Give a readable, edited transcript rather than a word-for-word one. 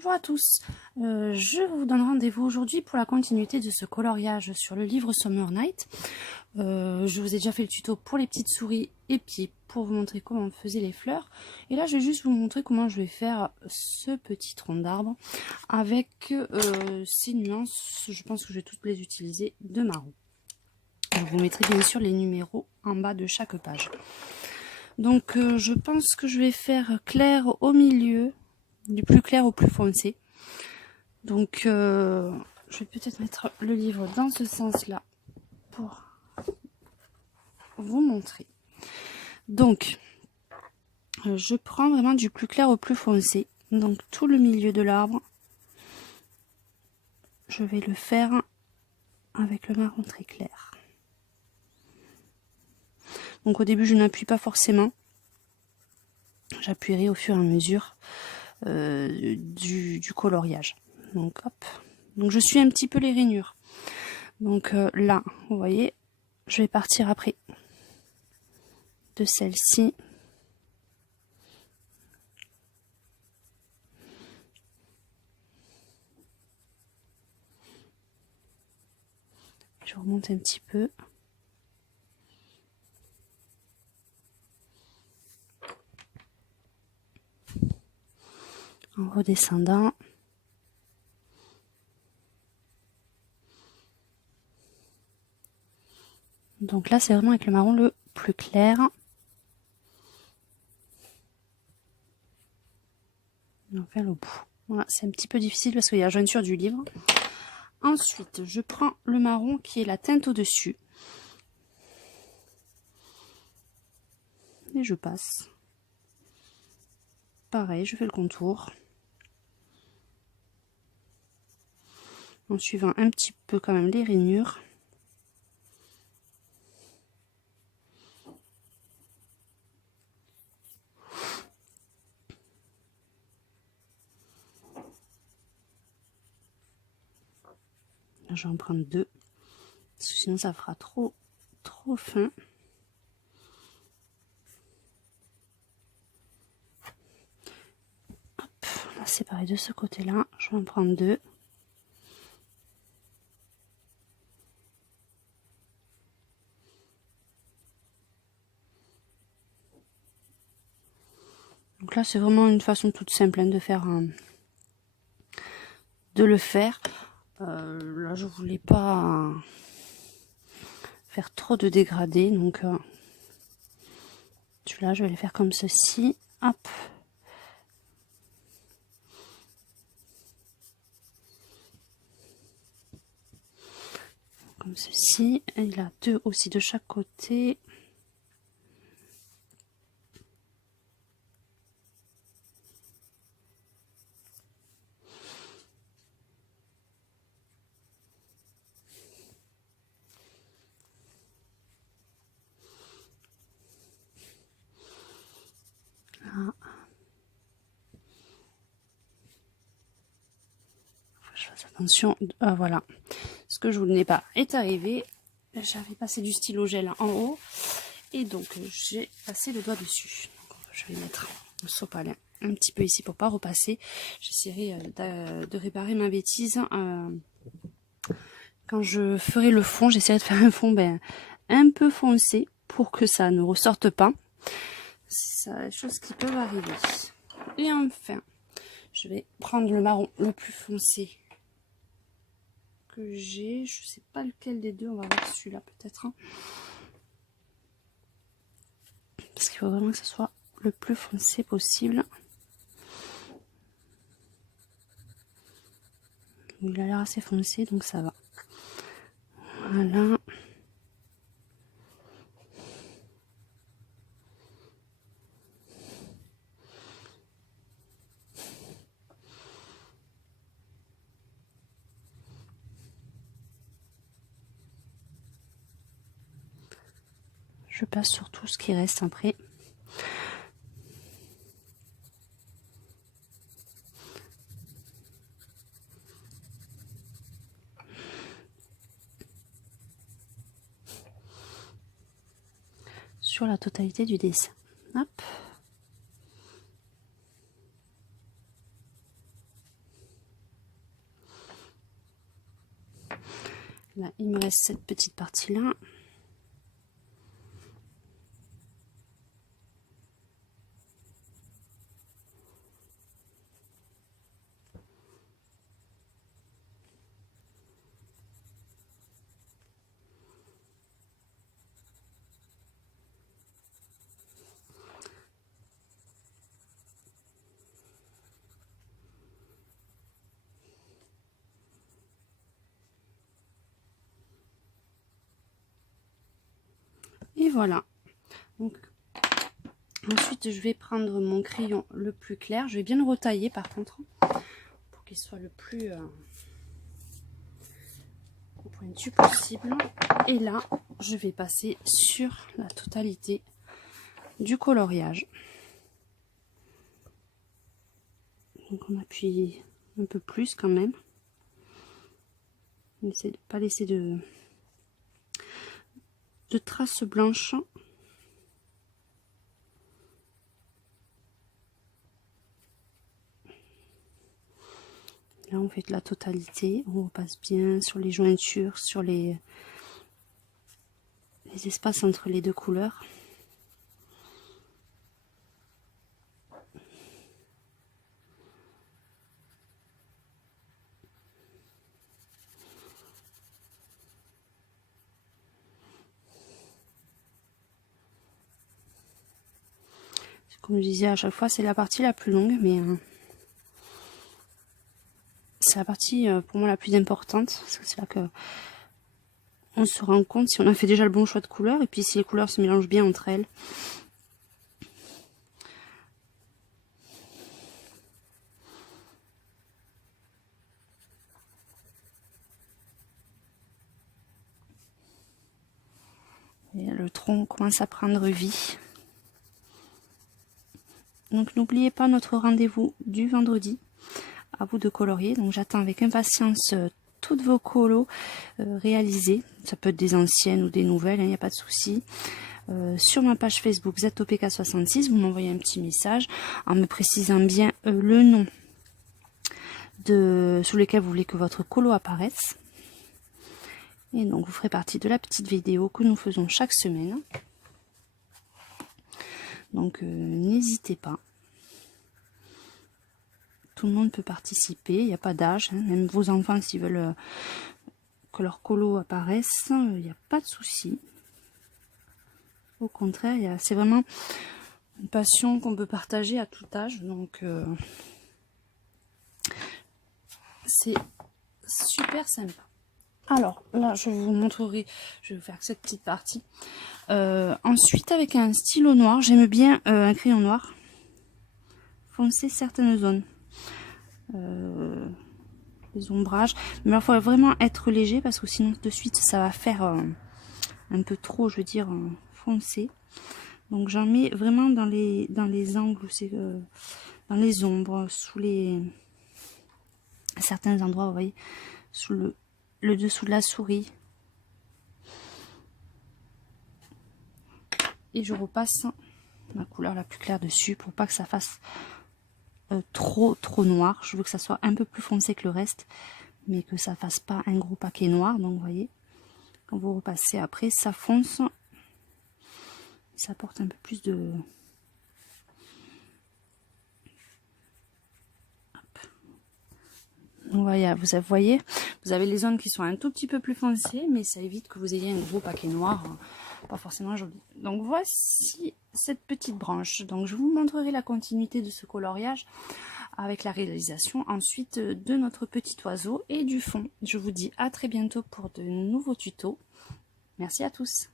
Bonjour à tous, je vous donne rendez-vous aujourd'hui pour la continuité de ce coloriage sur le livre Summer Night. Je vous ai déjà fait le tuto pour les petites souris et puis pour vous montrer comment on faisait les fleurs. Et là je vais juste vous montrer comment je vais faire ce petit tronc d'arbre avec ces nuances, je pense que je vais toutes les utiliser de marron. Je vous mettrai bien sûr les numéros en bas de chaque page. Donc je pense que je vais faire clair au milieu, du plus clair au plus foncé. Donc je vais peut-être mettre le livre dans ce sens-là pour vous montrer. Donc je prends vraiment du plus clair au plus foncé. Donc tout le milieu de l'arbre, je vais le faire avec le marron très clair. Donc au début je n'appuie pas forcément, j'appuierai au fur et à mesure du coloriage. Donc hop, donc je suis un petit peu les rainures. Donc là, vous voyez, je vais partir après de celle-ci. Je remonte un petit peu. En redescendant. Donc là, c'est vraiment avec le marron le plus clair. On va faire le bout. Voilà, c'est un petit peu difficile parce qu'il y a la jointure du livre. Ensuite, je prends le marron qui est la teinte au-dessus. Et je passe. Pareil, je fais le contour. En suivant un petit peu quand même les rainures. Là, je vais en prendre deux. Parce que sinon, ça fera trop fin. Hop, là, c'est pareil de ce côté-là. Je vais en prendre deux. Donc là, c'est vraiment une façon toute simple hein, de faire de le faire. Là, je voulais pas faire trop de dégradés, donc celui-là, je vais le faire comme ceci. Hop. Comme ceci. Et il a deux aussi de chaque côté. Là. Faut que je fasse attention. Ah, voilà. Ce que je voulais pas est arrivé. J'avais passé du stylo gel en haut. Et donc, j'ai passé le doigt dessus. Donc, je vais mettre un sopalin un petit peu ici pour pas repasser. J'essaierai de réparer ma bêtise. Quand je ferai le fond, j'essaierai de faire un fond un peu foncé pour que ça ne ressorte pas. C'est des choses qui peuvent arriver. Et enfin, je vais prendre le marron le plus foncé que j'ai. Je sais pas lequel des deux, on va voir celui-là peut-être. Parce qu'il faut vraiment que ce soit le plus foncé possible. Il a l'air assez foncé, donc ça va. Voilà. Je passe sur tout ce qui reste après. Sur la totalité du dessin. Hop. Là, il me reste cette petite partie-là. Et voilà. Donc, ensuite, je vais prendre mon crayon le plus clair. Je vais bien le retailler par contre, pour qu'il soit le plus pointu possible. Et là, je vais passer sur la totalité du coloriage. Donc, on appuie un peu plus quand même. On essaie de ne pas laisser de traces blanches. Là, on fait la totalité. On repasse bien sur les jointures, sur les espaces entre les deux couleurs. Comme je disais à chaque fois, c'est la partie la plus longue, mais c'est la partie pour moi la plus importante, parce que c'est là que on se rend compte si on a fait déjà le bon choix de couleurs, et puis si les couleurs se mélangent bien entre elles. Et le tronc commence à prendre vie. Donc n'oubliez pas notre rendez-vous du vendredi. À vous de colorier. Donc j'attends avec impatience toutes vos colos réalisées. Ça peut être des anciennes ou des nouvelles, il n'y a pas de souci. Sur ma page Facebook ZOPK66, vous m'envoyez un petit message en me précisant bien le nom sous lequel vous voulez que votre colo apparaisse. Et donc vous ferez partie de la petite vidéo que nous faisons chaque semaine. Donc n'hésitez pas. Tout le monde peut participer, il n'y a pas d'âge, hein. Même vos enfants s'ils veulent que leur colo apparaisse, il n'y a pas de souci. Au contraire, c'est vraiment une passion qu'on peut partager à tout âge, donc c'est super sympa. Alors là, je vous montrerai, je vais faire cette petite partie. Ensuite, avec un stylo noir, j'aime bien un crayon noir foncer certaines zones. Les ombrages, mais il faut vraiment être léger parce que sinon de suite ça va faire un peu trop, je veux dire, foncé. Donc j'en mets vraiment dans les angles, dans les ombres, sous certains endroits, vous voyez, sous le dessous de la souris. Et je repasse la couleur la plus claire dessus pour pas que ça fasse trop noir. Je veux que ça soit un peu plus foncé que le reste, mais que ça fasse pas un gros paquet noir. Donc vous voyez, quand vous repassez après, ça fonce, ça apporte un peu plus de... Donc voilà, vous voyez, vous avez les zones qui sont un tout petit peu plus foncées, mais ça évite que vous ayez un gros paquet noir, pas forcément joli. Donc voici cette petite branche. Donc je vous montrerai la continuité de ce coloriage avec la réalisation ensuite de notre petit oiseau et du fond. Je vous dis à très bientôt pour de nouveaux tutos. Merci à tous.